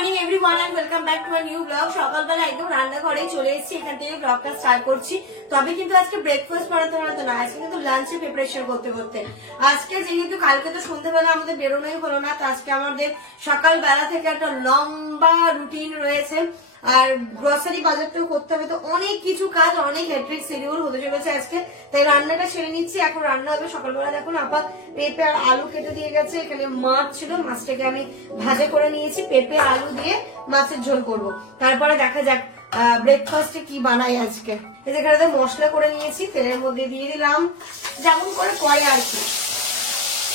Morning everyone and welcome back to a new blog. সকালবেলা একদম রান্নাঘরেই চলে এসেছি, এখান থেকে ব্লগটা স্টার্ট করছি। তবে কিন্তু আজকে ব্রেকফাস্ট বানাতে না, আজকে কিন্তু লাঞ্চে প্রিপারেশন করতে আজকে যেহেতু কালকে তো সন্ধ্যাবেলা আমাদের বেরোনোই হলো না, তো আজকে আমাদের সকালবেলা থেকে একটা লম্বা রুটিন রয়েছে। আর গ্রসারি বাজারটাও করতে হবে, তো অনেক কিছু কাজ, অনেক হেক্টিক শিডিউল হতে চলেছে আজকে। তাই রান্নাটা সেরে নিচ্ছি, এখন রান্না হবে। সকালবেলা দেখুন আপা পেঁপে আর আলু কেটে দিয়ে গেছে, এখানে মাছ ছিল, মাছটাকে আমি ভাজা করে নিয়েছি, পেঁপে আলু দিয়ে মাছের ঝোল করব। তারপরে দেখা যাক ব্রেকফাস্টে কি বানাই আজকে। এখানে মশলা করে নিয়েছি, তেলের মধ্যে দিয়ে দিলাম যেমন করে আর কি।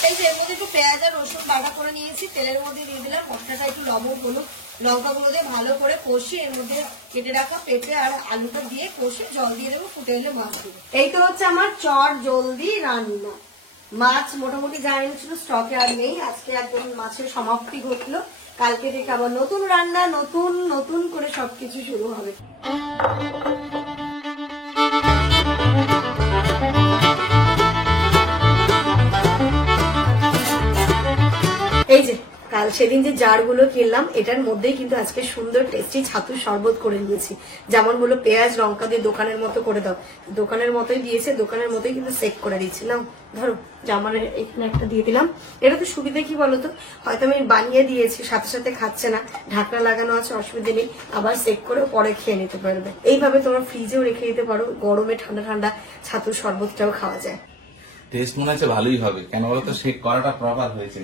এই যে এর মধ্যে একটু পেঁয়াজ আর রসুন বাটা করে নিয়েছি, তেলের মধ্যে দিয়ে দিলাম। মশলাটা একটু লবণ হলুদ লঙ্কাগুলো দিয়ে ভালো করে কষিয়ে এর মধ্যে কেটে রাখা পেঁপে আর আলুটা দিয়ে কষে জল দিয়ে দেবো, ফুটে এলে মাছ দেবো। এই তো হচ্ছে আমার চট জলদি রান্না। মাছ মোটামুটি যা এনেছিল স্টকে আর নেই, আজকে একদম মাছের সমাপ্তি ঘটলো। কালকে থেকে আবার নতুন রান্না, নতুন নতুন করে সবকিছু শুরু হবে। এই যে কাল সেদিন যে জারগুলো কিনলাম, এটার মধ্যেই কিন্তু আজকে সুন্দর টেস্টি ছাতুর শরবত করে নিয়েছি। যেমন বললো পেঁয়াজ লঙ্কা দিয়ে দোকানের মতো করে দাও, দোকানের মতোই দিয়েছে, দোকানের মতোই কিন্তু সেক করে দিচ্ছিলাম। ধরো জামার এখানে একটা দিয়ে দিলাম। এটা তো সুবিধা কি বলতো, হয়তো আমি বানিয়ে দিয়েছি, সাথে সাথে খাচ্ছে না, ঢাকনা লাগানো আছে, অসুবিধা নেই, আবার সেক করে পরে খেয়ে নিতে পারবে। এইভাবে তোমরা ফ্রিজেও রেখে দিতে পারো, গরমে ঠান্ডা ঠান্ডা ছাতুর শরবতটাও খাওয়া যায়। টেস্ট মনে হচ্ছে ভালোই হবে, কেন বলতো শেক করাটা প্রপার হয়েছে।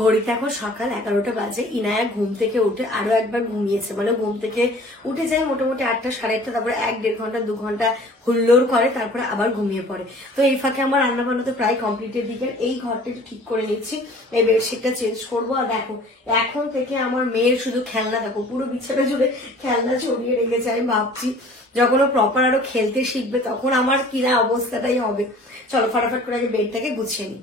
ঘড়িতে এখন সকাল 11টা বাজে। ইনায়া ঘুম থেকে উঠে আরো একবার ঘুমিয়েছে, মানে ঘুম থেকে উঠে যায় মোটামুটি 8টা 8:30, তারপরে 1-1.5 ঘন্টা 2 ঘন্টা হুল্লোড় করে, তারপরে আবার ঘুমিয়ে পড়ে। তো এই ফাঁকে আমার রান্না বান্না তো প্রায় কমপ্লিটের দিকে। এই ঘরটা একটু ঠিক করে নিচ্ছি, এই বেডশিটটা চেঞ্জ করবো। আর দেখো এখন থেকে আমার মেয়ের শুধু খেলনা, দেখো পুরো বিছানা জুড়ে খেলনা ছড়িয়ে রেখেছে। আমি ভাবছি যখন ও প্রপার আরো খেলতে শিখবে তখন আমার কিনা অবস্থাটাই হবে। চলো ফটাফট করে আগে বেডটাকে গুছিয়ে নিই।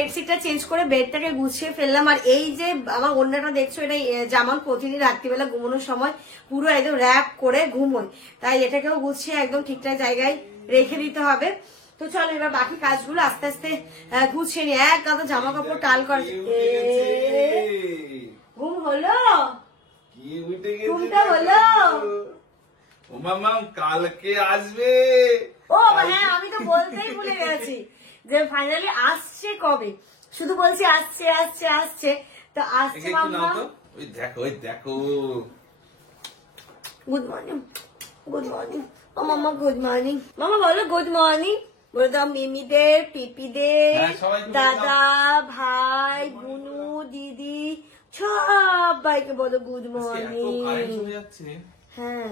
বেডশিটটা চেঞ্জ করে বেডটাকে গুছিয়ে ফেললাম। আর এই যে আমার ওড়নাটা দেখছো, এটা জামা প্রতিদিন রাত্রিবেলা ঘুমানোর সময় পুরো একদম র্যাপ করে ঘুমোয়, তাই এটাকেও গুছিয়ে একদম ঠিকঠাক জায়গায় রেখে দিতে হবে। তো চলো এবার বাকি কাজগুলো আস্তে আস্তে গুছিয়ে নিয়ে এক গাদা জামা কাপড় টাল করে। ঘুম হলো? ঘুমটা হলো? ও মামা কালকে আসবে। ও হ্যাঁ, আমি তো বলতেই ভুলে গেছি যে ফাইনালি আসছে কবে। শুধু বলছি আসছে আসছে আসছে, তো আসছে মামা। ওই দেখো গুড মর্নিং, গুড মর্নিং। ও মামা গুড মর্নিং। মামা বলো গুড মর্নিং, বলে দাও মিমিদের, পিপিদের, দাদা ভাই বুনু দিদি সবাইকে বলো গুড মর্নিং। হ্যাঁ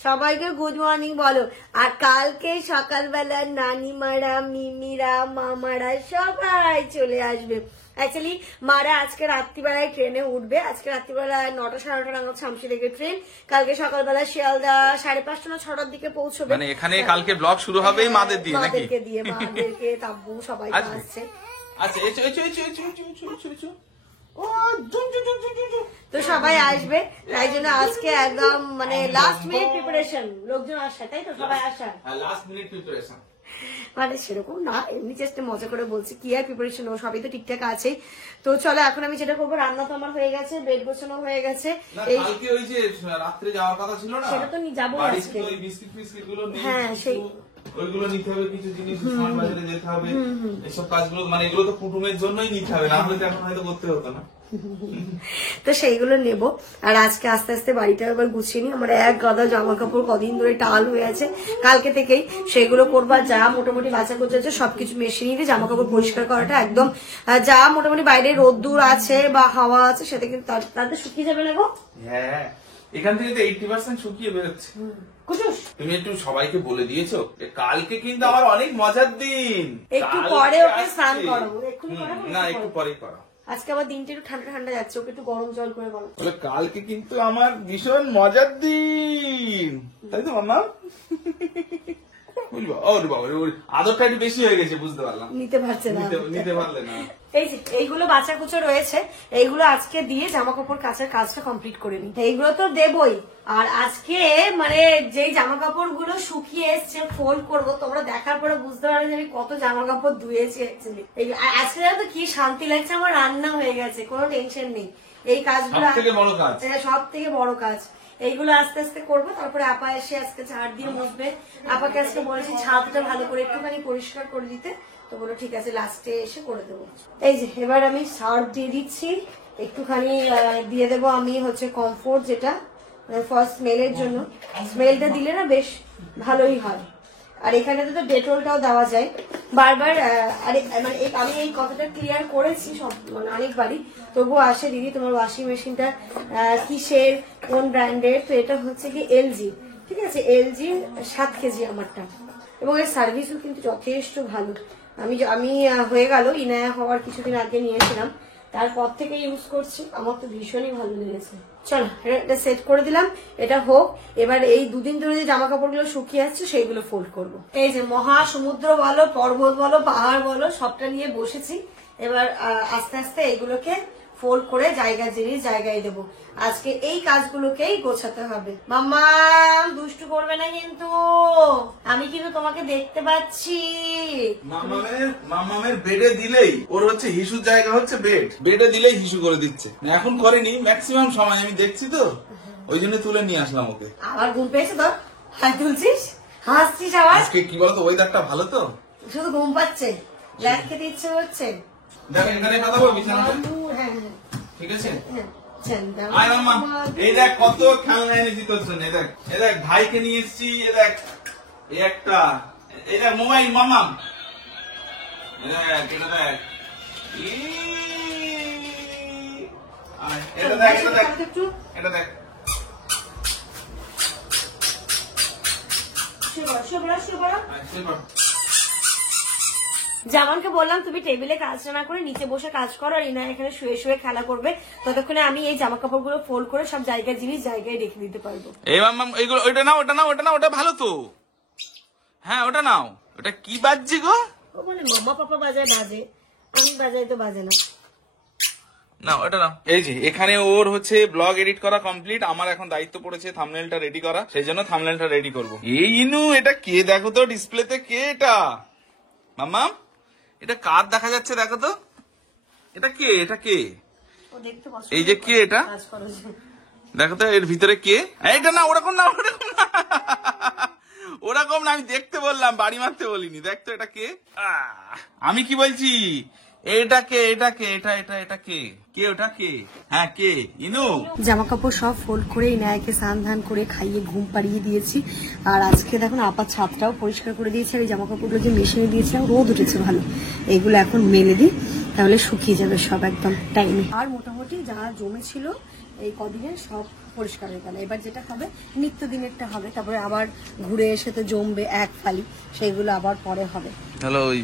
সবাইকে গুড মর্নিং বলো। আর কালকে সকালবেলা নানিমারা মিমিরা মামারা সবাই চলে আসবে। অ্যাকচুয়ালি মারা আজকে রাত্রিবেলায় ট্রেনে উঠবে, আজকে রাত্রিবেলায় 9টা 9:30 নাগাদ শামসি থেকে ট্রেন, কালকে সকালবেলা শিয়ালদা 5:30 না 6টার দিকে পৌঁছবে। মানে এখানে কালকে ব্লগ শুরু হবে মাদের দিয়ে, নাকি? মাদেরকে দিয়ে, মাদেরকে তাব্বু সবাই আসছে। আচ্ছা এসো ও তো সবাই আসবে, তাই জন্য আজকে একদম মানে লাস্ট মিনিট প্রিপারেশন, লোকজন আসে, তাই তো সবাই আসা লাস্ট মিনিট প্রিপারেশন, মানে সেরকম না, এমনি জাস্ট মজা করে বলছি, কি আর প্রিপারেশন, ও সবই তো ঠিকঠাক আছে। তো চলো এখন আমি যেটা করবো, রান্না তো আমার হয়ে গেছে, বেড গোছানো হয়ে গেছে। কালকে ওই যে রাত্রে যাওয়ার কথা ছিল না, সেটা তো যাবো আজকে। ওই বিস্কিট গুলো হ্যাঁ সেই ওইগুলো নিতে হবে, কিছু জিনিস স্মার্ট বাজারে যেতে হবে, এইসব কাজগুলো মানে এগুলো তো কুটুমের জন্যই নিতে হবে, না হলে তো এখন হয়তো করতে হতো না। তো সেইগুলো নেব। আর আজকে আস্তে আস্তে বাড়িটা এবার গুছিয়ে নি। আমার এক গাদা জামা কাপড় কদিন ধরে টাল হয়ে আছে, কালকে থেকেই সেগুলো করবো। যা মোটামুটি বাঁচা করছে সবকিছু মেশিনে দিয়ে জামা কাপড় পরিষ্কার করাটা একদম, যা মোটামুটি বাইরে রোদ্দুর আছে বা হাওয়া আছে সেটা কিন্তু তাতে শুকিয়ে যাবে না গো। হ্যাঁ এখান থেকে তো 80% শুকিয়ে বেরোচ্ছে। তুমি একটু সবাইকে বলে দিয়েছো কালকে কিন্তু আমার অনেক মজার দিন, একটু পরে ওকে স্নান করাবো। না একটু পরেই করো, আজকে আবার দিনটা একটু ঠান্ডা ঠান্ডা যাচ্ছে, ওকে একটু গরম জল করে বলো। কালকে কিন্তু আমার ভীষণ মজার দিন, তাই তো মামা? আদরটা একটু বেশি হয়ে গেছে, বুঝতে পারলাম, নিতে পারছে না, নিতে পারলে না। এই যে এইগুলো বাচ্চা কুচো রয়েছে, এইগুলো আজকে দিয়ে জামা কাপড় কাচার কাজটা কমপ্লিট করে নি। এইগুলো তো দেবই, আর আজকে মানে যেই জামা কাপড় গুলো শুকিয়ে এসছে ফোল্ড করবো, তোমরা দেখার পরে বুঝতে পারবে যে আমি কত জামা কাপড় ধুয়েছি অ্যাকচুয়ালি। আজকে জানো তো কি শান্তি লাগছে, আমার রান্না হয়ে গেছে, কোনো টেনশন নেই। এই কাজগুলো সব থেকে বড় কাজ, সব থেকে বড় কাজ এইগুলো আস্তে আস্তে করবো। তারপরে আপা এসে আজকে ঝাড় দিয়ে মুছবে। আপাকে আজকে বলেছি ছাদটা ভালো করে একটুখানি পরিষ্কার করে দিতে, তো বলো ঠিক আছে লাস্টে এসে করে দেবো। এই যে এবার আমি সার্ফ দিয়ে দিচ্ছি একটুখানি, দিয়ে দেবো আমি হচ্ছে কমফোর্ট, যেটা ফার্স্ট স্মেলের জন্য। স্মেলটা দিলে না বেশ ভালোই হয়। আর এখানে তো ডেটলটাও দেওয়া যায় বারবার। আরে মানে আমি এই কথাটা ক্লিয়ার করেছি সব মানে অনেকবারই, তবুও আসে দিদি তোমার ওয়াশিং মেশিনটা কিসের, কোন ব্র্যান্ডের? তো এটা হচ্ছে কি এলজি, ঠিক আছে, এলজি 7 কেজি আমারটা, এবং এর সার্ভিসও কিন্তু যথেষ্ট ভালো। আমি হয়ে গেল ইনায়া হওয়ার কিছুদিন আগে নিয়েছিলাম, তারপর থেকে ইউজ করছি, আমার তো ভীষণই ভালো লেগেছে। চলো এটা সেট করে দিলাম, এটা হোক। এবার এই দুদিন ধরে যে জামা কাপড়গুলো শুকিয়ে আসছে সেইগুলো ফোল্ড করব। এই যে মহা সমুদ্র বলো, পর্বত বলো, পাহাড় বলো, সবটা নিয়ে বসেছি। এবার আস্তে আস্তে এইগুলোকে ফোল্ড করে জিনিস জায়গায় দেবো। আজকে এই কাজগুলোকেই গোছাতে হবে। মাম্মা দুষ্টু করবে না কিন্তু, আমি কিন্তু তোমাকে দেখতে পাচ্ছি। মামামের বেডে দিলেই ওর হচ্ছে হিসুর জায়গা হচ্ছে বেডে দিলেই হিসু করে দিচ্ছে। এখন করেনি, ম্যাক্সিমাম সময় আমি দেখছি তো, ওই জন্য তুলে নিয়ে আসলাম ওকে। আবার ঘুম পেয়েছে তোর? হাই তুলছিস, হাসছিস আবার? আজকে কি বলতো, ওয়েদারটা ভালো তো, শুধু ঘুম পাচ্ছে, ল্যাদ খেতে ইচ্ছে হচ্ছে। দেখো এখানে পাতাবো বিছানাতে, হ্যাঁ ঠিক আছে? হ্যাঁ। আয় মাম্মা, এই দেখ কত খেলনা এনেছি তোর জন্য। এই দেখ ভাইকে নিয়ে এসেছি, এই দেখ এই একটা, এই দেখ মোবাইল মামাম, এটা দেখ, এটা দেখ, এটা দেখ। জামানকে বললাম তুমি টেবিলে কাজ না করে নিচে বসে কাজ করো, আর ইনা এখানে শুয়ে শুয়ে খেলা করবে, ততক্ষণে আমি এই জামা কাপড় গুলো ফোল্ড করে সব জায়গায় জিনিস জায়গায় রেখে দিতে পারবো। এই মাম্মাম এইগুলো, ওইটা নাও, ওটা ভালো তো। হ্যাঁ ওটা নাও। ওটা কি বাজছে গো? ও মানে মামা পাপা বাজায়, আমি বাজাই তো বাজে না। না ওটা না। এই যে এখানে ওর হচ্ছে ব্লগ এডিট করা কমপ্লিট, আমার এখন দায়িত্ব পড়েছে থাম্বনেলটা রেডি করা, সেই জন্য থাম্বনেলটা রেডি করবো। এই ইনু, এটা কে দেখো তো ডিসপ্লেতে, কে এটা? মাম্মা এটা কার দেখা যাচ্ছে দেখো তো, এটা কে? এই যে কে এটা দেখো তো, এর ভিতরে কে? এইটা না, ওরকম না, ওরকম না, আমি দেখতে বললাম, বাড়ি মারতে বলিনি। দেখতো এটা কে? আমি কি বলছি, এটা কে? এটা কে? ওটা কে? হ্যাঁ কে? ইনু। জামা কাপড় সব ফোল্ড করে ইনায়াকে স্নান ধান করে খাইয়ে ঘুম পাড়িয়ে দিয়েছি। আর আজকে দেখুন আপার ছাদটাও পরিষ্কার করে দিয়েছি। আর এই জামা কাপড়গুলো যে মেশিনে দিয়েছিলাম, রোদ উঠেছে ভালো, এইগুলো এখন মেলে দিই, তাহলে শুকিয়ে যাবে সব একদম টাইমে। আর মোটামুটি যা জমেছিল এই কদিনে সব পরিষ্কার হয়ে গেল। এবার যেটা হবে নিত্যদিনেরটা হবে, তারপরে আবার ঘুরে এসে তো জমবে এক ফালি, সেইগুলো আবার পরে হবে। হ্যালো, ওই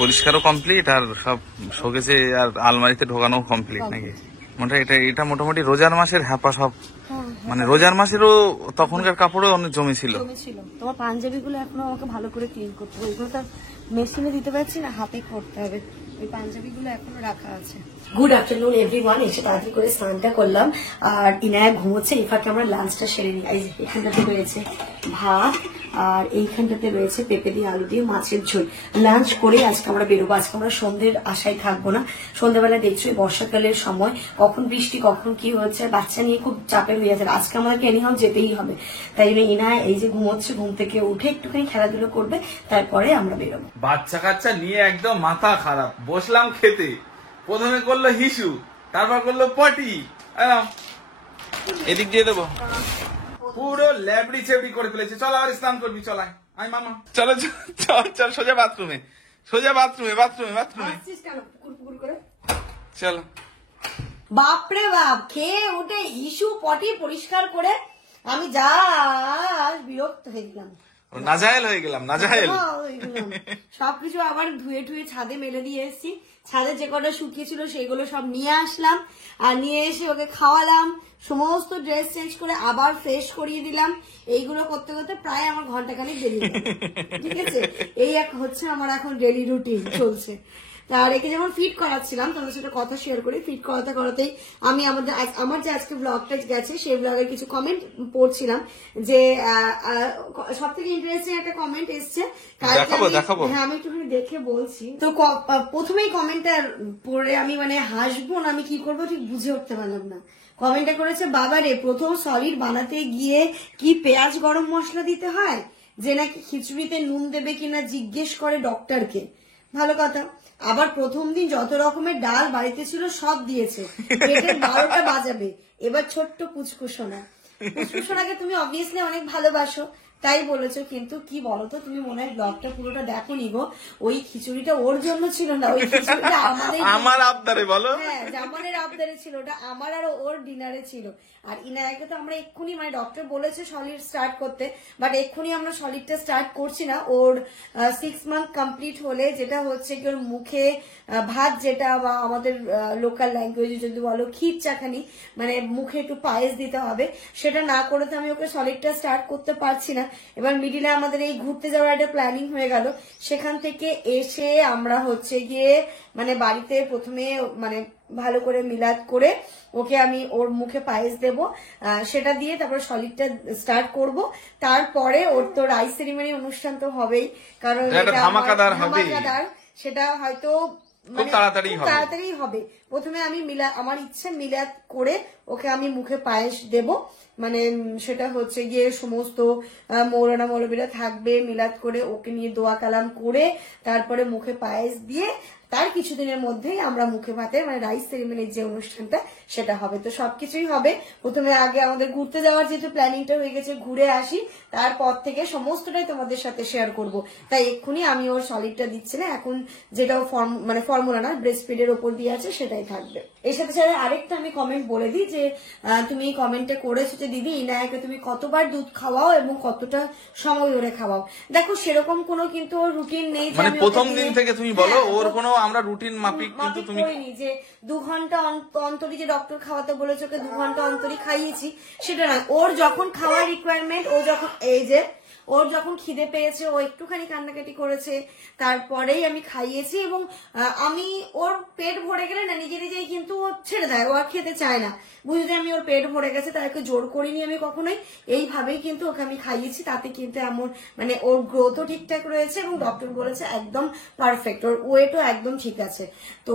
পরিষ্কারও কমপ্লিট আর সব শোকেসে আর আলমারিতে ঢোকানো কমপ্লিট নাকি? এটা মোটামুটি রোজার মাসের হ্যাপা সব, মানে রোজার মাসেরও তখনকার কাপড়ও অনেক জমেছিল। তোমার পাঞ্জাবিগুলো এখনো আমাকে ভালো করে ক্লিন করতে হবে, ওইগুলো তো মেশিনে দিতে পারছি না, হাতে করতে হবে। ওই পাঞ্জাবিগুলো এখনো রাখা আছে। Good afternoon everyone. এসে তাড়াতাড়ি করে স্নানটা করলাম, আর ইনায়া ঘুমোচ্ছে। এই ফাঁকে আমরা লাঞ্চটা সেরে নিই। এখানটাতে রয়েছে ভাত, আর এইখানটাতে রয়েছে পেঁপে দিয়ে আলু দিয়ে মাছের ঝোল। লাঞ্চ করে আজকে আমরা বেরোবো। আজকে আমরা সন্ধ্যের আশায় থাকবো না। সন্ধ্যাবেলা দেখছো বর্ষাকালের সময় কখন বৃষ্টি কখন কি হচ্ছে, বাচ্চা নিয়ে খুব চাপের হয়ে যাচ্ছে। আজকে আমাদেরকে এনিহাও যেতেই হবে, তাই জন্য ইনায়া এই যে ঘুমোচ্ছে, ঘুম থেকে উঠে একটুখানি খেলাধুলো করবে, তারপরে আমরা বেরোবো। বাচ্চা কাচ্চা নিয়ে একদম মাথা খারাপ। বসলাম খেতে, প্রথমে করলো হিসু, তারপর করলো পটি। এদিক দিয়ে দেবো, পুরো ল্যাবড়ি চেবড়ি করে ফেলেছে। চল আবার স্নান করবি, চলাই আই মামা, চলো চল সোজা বাথরুমে, চলো। বাপরে বাপ, খেয়ে উঠে হিসু পটি পরিষ্কার করে আমি যা বিরক্ত হয়ে গেলাম, নাজায়েল হয়ে গেলাম, নাজায়েল। সবকিছু আবার ধুয়ে ঠুয়ে ছাদে মেলে দিয়ে এসেছি। ছাদে যে কটা শুকিয়েছিল সেগুলো সব নিয়ে আসলাম, আর নিয়ে এসে ওকে খাওয়ালাম, সমস্ত ড্রেস চেঞ্জ করে আবার ফ্রেশ করিয়ে দিলাম। এইগুলো করতে করতে প্রায় আমার ঘন্টাখানেক দেরি, ঠিক আছে? এই এক হচ্ছে আমার এখন ডেলি রুটিন চলছে। আর একে যখন ফিট করাচ্ছিলাম তোমাদের সাথে কথা শেয়ার করি, ফিট করাতে করাতেই আমি আমার যে আজকে ব্লগটা গেছে সেই ব্লগের কিছু কমেন্ট পড়ছিলাম, যে সব থেকে ইন্টারেস্টিং একটা কমেন্ট এসছে। হ্যাঁ আমি একটুখানি দেখে বলছি। তো প্রথমেই কমেন্টটা পড়ে আমি মানে হাসবো না আমি কি করবো ঠিক বুঝে উঠতে পারলাম না। কমেন্টটা করেছে, বাবারে প্রথম সলিড বানাতে গিয়ে কি পেঁয়াজ গরম মশলা দিতে হয়, যে নাকি খিচুড়িতে নুন দেবে কিনা জিজ্ঞেস করে ডক্টরকে। ভালো কথা। আবার প্রথম দিন যত রকমের ডাল বাড়িতে ছিল সব দিয়েছে, পেটের 12টা বাজাবে। এবার ছোট্ট পুচকুসোনা, পুচকুসোনাকে তুমি অবভিয়াসলি অনেক ভালোবাসো তাই বলেছো, কিন্তু কি বলতো তুমি মনে হয় ব্লগটা পুরোটা দেখোনি গো। ওই খিচুড়িটা ওর জন্য ছিল না, ওই খিচুড়িটা আমার আবদারে, বলো হ্যাঁ জামানের আবদারে ছিল, ওটা আমার আর ওর ডিনারে ছিল। আর ইনায়াকে তো আমরা এক্ষুনি মানে ডক্টর বলেছে সলিড স্টার্ট করতে, বাট এক্ষুনি আমরা সলিডটা স্টার্ট করছি না। ওর 6 মান্থ কমপ্লিট হলে যেটা হচ্ছে কি ওর মুখে ভাত, যেটা বা আমাদের লোকাল ল্যাঙ্গুয়েজে যদি বলো ক্ষীর চাখানি, মানে মুখে একটু পায়েস দিতে হবে, সেটা না করে তো আমি ওকে সলিডটা স্টার্ট করতে পারছি না। এবার মিডিলে আমাদের এই ঘুরতে যাওয়ার একটা প্ল্যানিং হয়ে গেল, সেখান থেকে এসে আমরা হচ্ছে গিয়ে মানে বাড়িতে প্রথমে মানে ভালো করে মিলাদ করে ওকে আমি ওর মুখে পায়েস দেব, সেটা দিয়ে তারপর সলিডটা স্টার্ট করব। তারপরে ওর তো রাইস সেরিমনি অনুষ্ঠান তো হবেই, কারণ ধামাকাদার সেটা হয়তো খুব তাড়াতাড়ি হবে। প্রথমে আমি আমার ইচ্ছে মিলাদ করে ওকে আমি মুখে পায়েস দেব, মানে সেটা হচ্ছে গিয়ে সমস্ত মৌলানা মৌলবীরা থাকবে, মিলাদ করে ওকে নিয়ে দোয়া কালাম করে তারপরে মুখে পায়েস দিয়ে তার কিছুদিনের মধ্যেই আমরা মুখে ভাতের মানে রাইস সেরিমনির যে অনুষ্ঠানটা সেটা হবে। তো সবকিছুই হবে। প্রথমে আগে আমাদের ঘুরতে যাওয়ার যেহেতু প্ল্যানিংটা হয়ে গেছে, ঘুরে আসি, তারপর থেকে সমস্তটাই তোমাদের সাথে শেয়ার করব। তাই এক্ষুনি আমি ওর সলিডটা দিচ্ছি না, এখন যেটা মানে ফর্মুলা না ব্রেস্ট ফিডের ওপর দিয়ে আছে সেটাই থাকবে। এর সাথে সাথে আরেকটা আমি কমেন্ট বলে দিই, যে তুমি কমেন্টে করেছো যে দিদি ইনায়াকে তুমি কতবার দুধ খাওয়াও এবং কতটা সময় ধরে খাওয়াও। দেখো সেরকম কোনো কিন্তু রুটিন নেই, মানে প্রথম দিন থেকে তুমি বলো ওর কোনো আমরা রুটিন মাফিক কিন্তু তুমি করিনি যে 2 ঘন্টা অন্তরই যে ডক্টর খাওয়াতে বলেছে ওকে 2 ঘন্টা অন্তরই খাইয়েছি, সেটা নয়। ওর যখন খাওয়ার রিকোয়ারমেন্ট, ও যখন এই যে ওর যখন খিদে পেয়েছে ও একটুখানি কান্নাকাটি করেছে, তারপরেই আমি খাইয়েছি। এবং আমি ওর পেট ভরে গেলে না নিজে নিজেই কিন্তু ও ছেড়ে দেয়, ও আর খেতে চায় না। বুঝতে আমি ওর পেট ভরে গেছে তাকে জোর করিনি আমি কখনোই, এইভাবেই কিন্তু ওকে আমি খাইয়েছি। তাতে কিন্তু এমন মানে ওর গ্রোথও ঠিকঠাক রয়েছে এবং ডক্টর বলেছে একদম পারফেক্ট, ওর ওয়েটও একদম ঠিক আছে। তো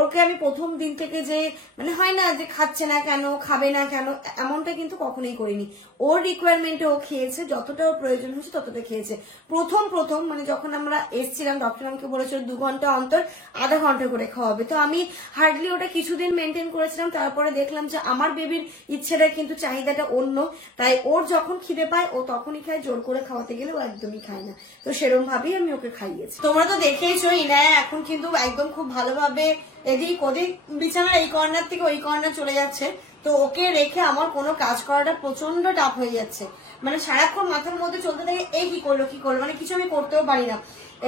ওকে আমি প্রথম দিন থেকে যে মানে হয় না যে খাচ্ছে না কেন, খাবে না কেন, এমনটা কিন্তু কখনোই করিনি। ওর রিকোয়ারমেন্টে ও খেয়েছে, যতটা ওর প্রয়োজন হয়েছে ততটা খেয়েছে। প্রথম মানে যখন আমরা এসছিলাম ডক্টর আমাকে বলেছিল 2 ঘন্টা অন্তর আধা ঘন্টা করে খাওয়াবে, তো আমি হার্ডলি ওটা কিছুদিন মেনটেন করেছিলাম। তারপরে দেখলাম যে আমার বেবির ইচ্ছেটা কিন্তু চাহিদাটা অন্য, তাই ওর যখন খিদে পায় ও তখনই খায়, জোর করে খাওয়াতে গেলে ও একদমই খায় না। তো সেরকম ভাবেই আমি ওকে খাইয়েছি। তোমরা তো দেখেইছো ইনায়া এখন কিন্তু একদম খুব ভালোভাবে এদিক ওদিক বিছানার এই কর্নার থেকে ওই কর্নার চলে যাচ্ছে। তো ওকে রেখে আমার কোনো কাজ করাটা প্রচন্ড টাফ হয়ে যাচ্ছে, মানে সারাক্ষণ মাথার মধ্যে চলতে থাকে এই কি করলো মানে কিছু আমি করতেও পারি না।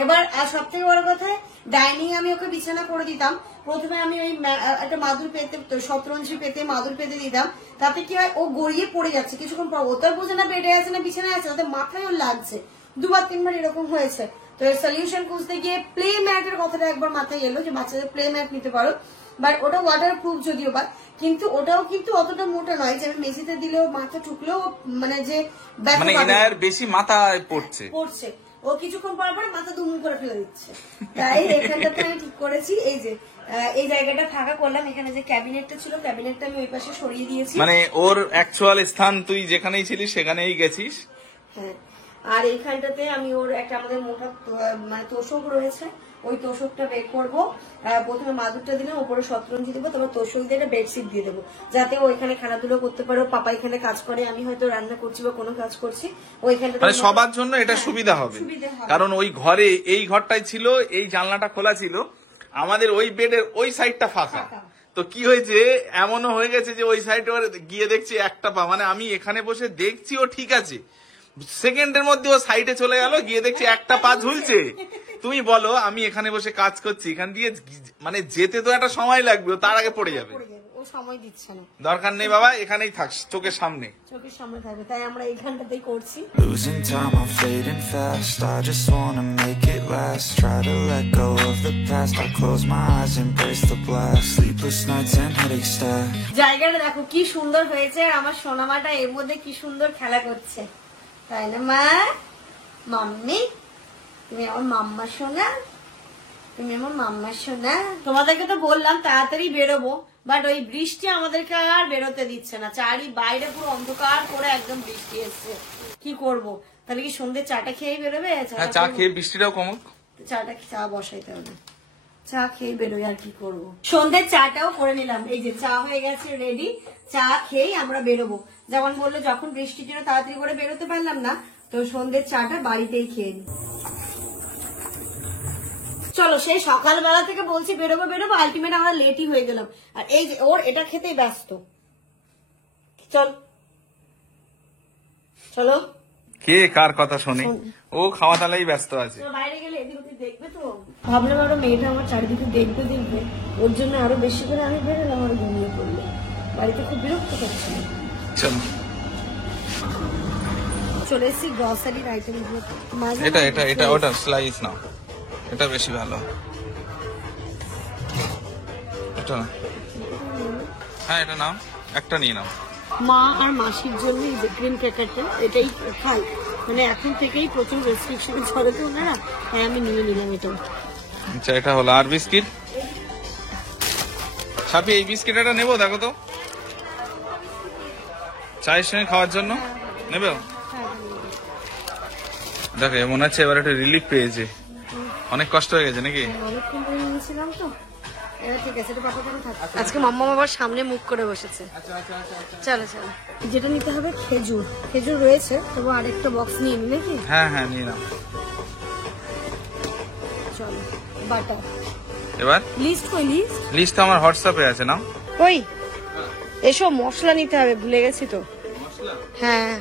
এবার সব থেকে বড় কথা ডাইনিং আমি ওকে বিছানা করে দিতাম, প্রথমে আমি ওই একটা মাদুর পেতে শতরঞ্জি পেতে মাদুর পেতে দিতাম, তাতে কি হয় ও গড়িয়ে পড়ে যাচ্ছে, কিছুক্ষণ পর ও তার বোঝে না বেডে আছে না বিছানায় আছে, তাতে মাথায় ওর লাগছে। 2-3 বার এরকম হয়েছে। তো এর সলিউশন খুঁজতে গিয়ে প্লে ম্যাটের কথাটা একবার মাথায় এলো যে বাচ্চাদের প্লে ম্যাট নিতে পারো, বাট ওটা ওয়াটার প্রুফ যদিও বা, কিন্তু ওটাও কিন্তু অতটা মোটা নয় যে আমি মেঝেতে দিলেও মাথা ঠুকলেও মানে যে মানে ইনার বেশি মাথায় পড়ছে ও কিছুক্ষণ পর পর মাথা দুমু করে ফেলে দিচ্ছে। তাই এখানটাতে আমি ঠিক করেছি এই যে এই জায়গাটা ফাঁকা করলাম, এখানে যে ক্যাবিনেটটা ছিল ক্যাবিনেটটা আমি ওই পাশে সরিয়ে দিয়েছি। মানে ওর অ্যাকচুয়াল স্থান তুই যেখানেই ছিলিস সেখানেই গেছিস। হ্যাঁ, আর এইখানটাতে আমি ওর একটা আমাদের মোটা মানে তোষক রয়েছে, ওই তোষকটা বের করবো। প্রথমে মাদুরটা দিলাম, উপরে শতরঞ্জি দেবো, তারপর তোষক দিয়ে একটা বেডশিট দিয়ে দেবো, যাতে ও এখানে খেলাধুলো করতে পারো। পাপা এখানে কাজ করে, আমি হয়তো রান্না করছি বা কোনো কাজ করছি, ওইখানটা মানে সবার জন্য এটা সুবিধা হবে। কারণ ওই ঘরে এই ঘরটাই ছিল, এই জানলাটা খোলা ছিল, আমাদের ওই বেডের ওই সাইডটা ফাঁকা। তো কি হয়েছে এমনও হয়ে গেছে যে ওই সাইডে গিয়ে দেখছি একটা পা, মানে আমি এখানে বসে দেখছি ও ঠিক আছে, সেকেন্ডের মধ্যে ও সাইডে চলে গেল, গিয়ে দেখছি একটা পা ঝুলছে। তুমি বলো আমি এখানে বসে কাজ করছি, এখান দিয়ে মানে যেতে তো একটা সময় লাগবে, তার আগে পড়ে যাবে। ও সময় দিচ্ছে না, দরকার নেই বাবা, এখানেই থাক, চোখের সামনে। চোখের সামনে থাকবে, তাই আমরা এইখানটাতেই করছি। Losing time, I'm fading fast. I just wanna make it last. Try to let go of the past. I close my eyes, embrace the blast. Sleepless nights and headache stack. জায়গাটা দেখো কি সুন্দর হয়েছে, আর আমার সোনামাটা এর মধ্যে কি সুন্দর খেলা করছে, তাই না মা? মাম্মি, তুমি আমার মাম্মা সোনা, তুমি আমার মাম্মা সোনা। তোমাদেরকে তো বললাম তাড়াতাড়ি বেরোবো, বাট ওই বৃষ্টি আমাদেরকে আর বেরোতে দিচ্ছে না। চারি বাইরে পুরো অন্ধকার করে একদম বৃষ্টি এসছে, কি করব? তাহলে কি সন্ধ্যে চাটা খেয়ে বেরোবে? হ্যাঁ, চা খেয়ে বৃষ্টিটাও কমুক। চা বসাইতে হবে, চা খেয়ে বেরোই, আর কি করবো। সন্ধ্যের চাটাও করে নিলাম, এই যে চা হয়ে গেছে রেডি। চা খেয়েই আমরা বেরোবো। যেমন বললো যখন বৃষ্টির জন্য তাড়াতাড়ি করে বেরোতে পারলাম না, তো সন্ধ্যের চাটা বাড়িতেই খেয়ে নিই। চলো, সেই সকালবেলা থেকে বলছি বেরোবো বেরোবো, আলটিমেট আমরা লেটই হয়ে গেলাম। আর এই যে ওর এটা খেতেই ব্যস্ত। চলো কে কার কথা শোনে? ও খাওয়া দাওয়াই ব্যস্ত আছে। বাইরে গেলে এদিক ওদিক দেখবে তো, ভাবলাম আরো মেয়েটা আমার চারিদিকে দেখবে, ওর জন্য আরো বেশি করে আমি বেরোলাম, আর ঘুমিয়ে পড়লো। বাড়িতে খুব বিরক্ত করছিল। চলো, চলে এসেছি গ্রসারির আইটেম গুলো। এটা ওটা স্লাইস নাও, এটা বেশি ভালো। এটা হ্যাঁ, এটা নাও, একটা নিয়ে নাও। মা আর মাসির জন্য এই যে ক্রিম ক্র্যাকারটা, এটাই খাই, মানে এখন থেকেই প্রচুর রেস্ট্রিকশন চলে তো ওনারা, তাই আমি নিয়ে নিলাম এটা। আচ্ছা, এটা হলো। আর বিস্কিট ছাপি, এই বিস্কিট এটা নেবো, দেখো তো চায়ের সঙ্গে খাওয়ার জন্য নেবে। দেখো মনে হচ্ছে এবার একটা রিলিফ পেয়েছে, অনেক কষ্ট হয়ে গেছে নাকি? অনেকক্ষণ ধরে নিয়েছিলাম তো, ঠিক আছে, এটা পাতা করে থাক। আজকে মাম্মা বাবার সামনে মুখ করে বসেছে। চলো চলো, যেটা নিতে হবে খেজুর, খেজুর রয়েছে, তবু আরেকটা বক্স নিয়ে নি নাকি? হ্যাঁ হ্যাঁ, নিয়ে নাও। চলো, বাটার। এবার লিস্ট কই? লিস্ট তো আমার হোয়াটসঅ্যাপে আছে, নাও। কই? এসব মশলা নিতে হবে, ভুলে গেছি তো। হ্যাঁ,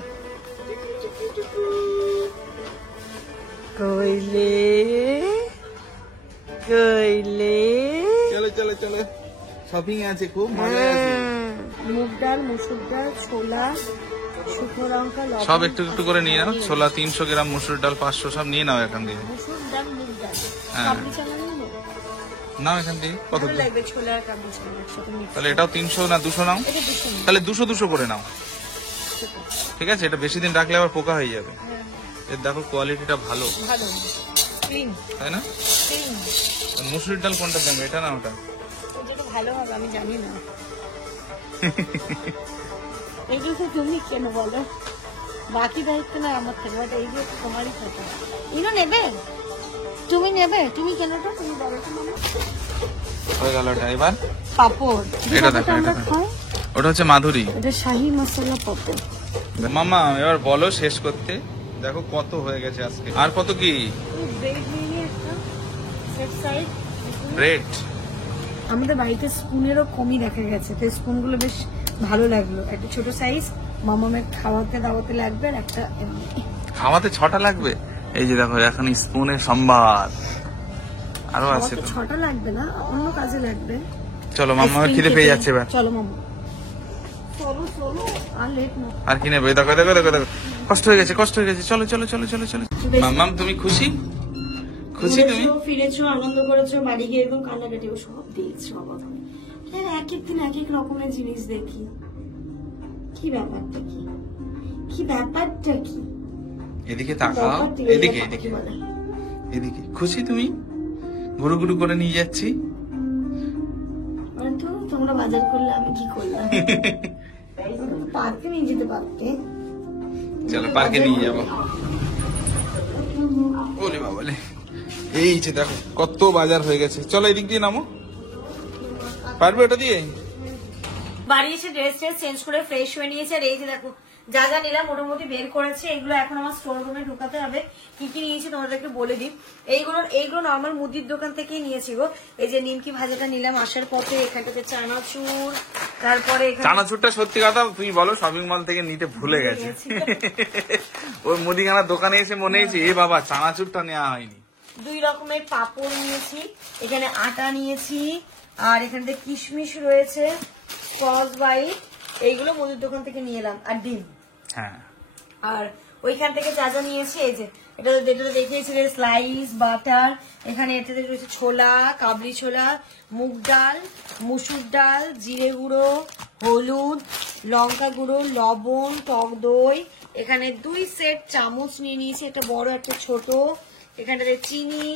কইলে চলো চলো চলো, শপিং আছে, খুব মজা আছে। মুগ ডাল, মসুর ডাল, ছোলা, শুকনো লঙ্কা, লবণ, সব একটু একটু করে নিয়ে নাও। ছোলা 300 গ্রাম, মসুর ডাল 500, সব নিয়ে নাও এখান থেকে। মসুর ডাল, মুগ ডাল, হ্যাঁ। কাবলি চানা নিয়ে নাও। নাও এখান থেকে। কত? ভালো লাগবে ছোলা আর কাবলি চানা একসাথে mix। তাহলে এটাও 300 না 200 নাও? এটা 200 নিও। তাহলে 200 করে নাও, ঠিক আছে? এটা বেশি দিন রাখলে আবার পোকা হয়ে যাবে। এর দেখো কোয়ালিটিটা ভালো, ভালো ক্লিন, তাই না? ক্লিন। মুসুর ডাল কোনটা দাম, এটা না ওটা? যেটা ভালো হবে আমি জানি না। এইগুলো তো তুমি কেন বলো, বাকি দায়িত্ব না আমার থেকে, বাট এইগুলো তো তোমারই কথা। ইনো নেবে, তুমি নেবে, তুমি কেন তো, তুমি বলো তো মামা। হয়ে গেল এটা। এবার পাপড়, এটা দেখো, আমরা এটা দেখো। খাই, ওটা হচ্ছে মাধুরী। এটা শাহি মশলা পাপড়। মামা এবার বলো শেষ করতে। দেখো কত হয়ে গেছে আজকে। আর কত কি? ব্রেড নিয়ে একটা সেট সাইড ব্রেড। আমাদের বাড়িতে স্পুনেরও কমই দেখা গেছে, তো স্পুনগুলো বেশ ভালো লাগলো। একটা ছোট সাইজ মামামের খাওয়াতে দাওয়াতে লাগবে, আর একটা খাওয়াতে 6টা লাগবে। এই যে দেখো, এখন স্পুনের সম্ভার আরো আছে তো। 6টা লাগবে না, অন্য কাজে লাগবে। চলো, মামা খিদে পেয়ে যাচ্ছে এবার। চলো মামা, চলো আর লেট না। আর কি নেবে? দেখো দেখো দেখো দেখো, কষ্ট হয়ে গেছে, কষ্ট হয়ে গেছে। চলো চলো চলো চলো চলো। মাম্মাম তুমি খুশি? খুশি তুমি? ফিরেছো, আনন্দ করেছো, বাড়ি গিয়ে একদম কান্নাকাটি সব দেখছো বাবা। এক এক দিন এক এক রকমের জিনিস দেখি, কি ব্যাপারটা কি, কি ব্যাপারটা কি? এদিকে তাকাও, এদিকে এদিকে এদিকে। খুশি তুমি? গুরু গুরু করে নিয়ে যাচ্ছি। তো তোমরা বাজার করলে আমি কি করলাম? পার্কে নিয়ে যেতে পারতে। চলো পার্কে নিয়ে যাবো। ওলে বাবালে, এই যে দেখো কত বাজার হয়ে গেছে। চলো এদিক দিয়ে নামো, পারবে ওটা দিয়ে? বাড়ি এসে ড্রেস চেঞ্জ করে ফ্রেশ হয়ে নিয়েছে, আর এই যে দেখো যা যা নিলাম মোটামুটি বের করেছে। এগুলো এখন আমার স্টোর রুমে ঢুকাতে হবে। কি কি নিয়েছি তোমাদেরকে বলে দিই। এইগুলো নর্মাল মুদির দোকান থেকেই নিয়েছি গো। এই যে নিমকি ভাজাটা নিলাম আসার পথে, এখানটাতে চানাচুর, তারপরে চানাচুরটা সত্যি কথা তুই বলো শপিং মল থেকে নিতে ভুলে গেছে। ওই মুদিখানার দোকানে এসে মনে হয়েছে এ বাবা চানাচুরটা নেওয়া হয়নি। 2 রকমের পাপড় নিয়েছি, এখানে আটা নিয়েছি, আর এখানে কিশমিশ রয়েছে, স্কচ বাইট, এইগুলো মুদির দোকান থেকে নিয়ে এলাম, আর ডিম। হ্যাঁ, আর ওইখান থেকে যা যা নিয়েছি, এই যে এটা দেখিয়েছিলেন স্লাইস বাটার, এখানে এটাতে রয়েছে ছোলা, কাবলি ছোলা, মুগ ডাল, মুসুর ডাল, জিরে গুঁড়ো, হলুদ, লঙ্কা গুঁড়ো, লবণ, টক দই, এখানে 2 সেট চামচ নিয়ে নিয়েছি, একটা বড় একটা ছোট, এখানটাতে চিনি,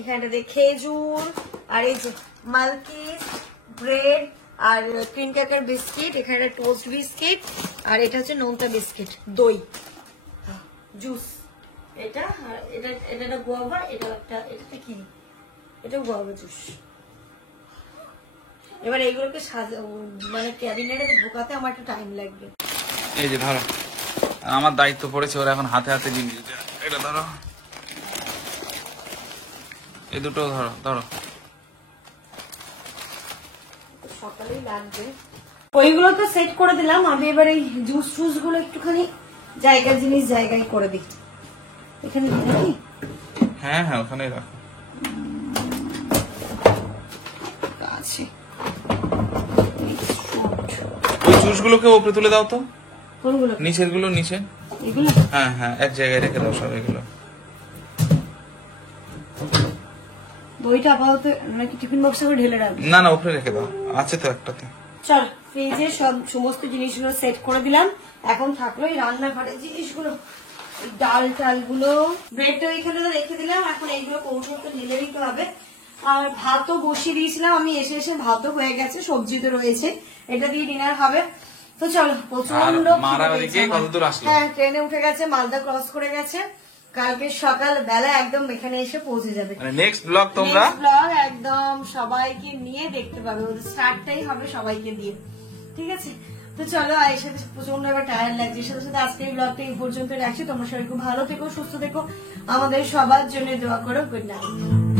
এখানটাতে খেজুর, আর এই যে মালকিস ব্রেড আর ক্রিম ক্র্যাকার বিস্কিট, এখানে টোস্ট বিস্কিট, আর এটা হচ্ছে নোনতা বিস্কিট, দই, জুস, এটা আর এটা একটা গুয়াভা, এটাতে কি, এটা গুয়াভা জুস। এবার এইগুলোকে মানে ক্যাবিনেটে ঢোকাতে আমার একটু টাইম লাগবে। এই যে ধরো, আমার দায়িত্ব পড়েছে ওরা এখন হাতে হাতে জিনিস দিতে। এটা ধরো, এই দুটো ধরো ধরো। সকালেই লাগবে। ওইগুলো তো সেট করে দিলাম, আমি এবার এই জুস টুস গুলো একটুখানি জায়গার জিনিস জায়গায় করে দিই। এখানে নাকি? হ্যাঁ হ্যাঁ, ওখানেই রাখো। আছে ওই জুস গুলোকে ওপরে তুলে দাও তো, কোনগুলো? নিচের গুলো নিচে। এগুলো হ্যাঁ হ্যাঁ, এক জায়গায় রেখে দাও সব এগুলো। দইটা আপাতত নাকি টিফিন বক্সে করে ঢেলে রাখবো? না না, উপরে রেখে দাও, আছে তো একটাতে। চল, ফ্রিজে সমস্ত জিনিসগুলো সেট করে দিলাম। এখন থাকলো এই রান্নাঘরের জিনিসগুলো, এই ডাল টাল গুলো, ব্রেডটা ওইখানে তো রেখে দিলাম। এখন এইগুলো কৌশলটা ঢেলে দিতে হবে। আর ভাতও বসিয়ে দিয়েছিলাম আমি, এসে ভাতও হয়ে গেছে, সবজি তো রয়েছে, এটা দিয়ে ডিনার হবে। তো চলো, প্রচন্ড মারা ওদিকে কতদূর আসলো? হ্যাঁ, ট্রেনে উঠে গেছে, মালদা ক্রস করে গেছে, কালকে সকাল বেলা একদম এখানে এসে পৌঁছে যাবে। মানে নেক্সট ব্লগ তোমরা ব্লগ একদম সবাইকে নিয়ে দেখতে পাবে, ওদের স্টার্টটাই হবে সবাইকে দিয়ে, ঠিক আছে? তো চলো, এর সাথে প্রচন্ড এবার টায়ার লাগছে, সাথে সাথে আজকের ব্লগটা এই পর্যন্ত রাখছি। তোমরা সবাই খুব ভালো থেকো, সুস্থ থেকো, আমাদের সবার জন্য দোয়া করো। Good night.